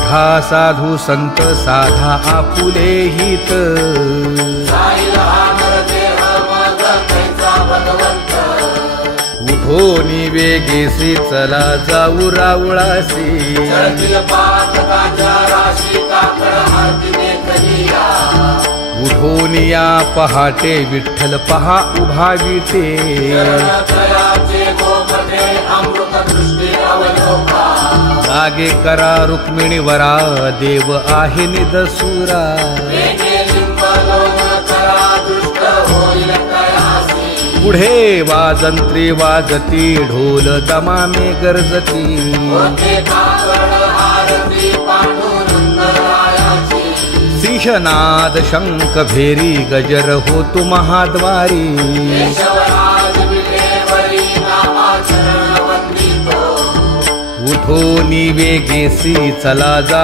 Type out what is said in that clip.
उठा साधू संत साधा आपुले हित उठोनी वेगेसी चला जाऊ रावळासी उठोनिया पहाटे विठ्ठल पहा उभा विटे जागे करा रुक्मिणी वरा देव आहे निदसुरा पुढे वाजंत्री वाजती ढोल दमामे गरजती सिंहनाद शंख भेरी गजर होतु महाद्वारी उठोनी वेगेसी चला जा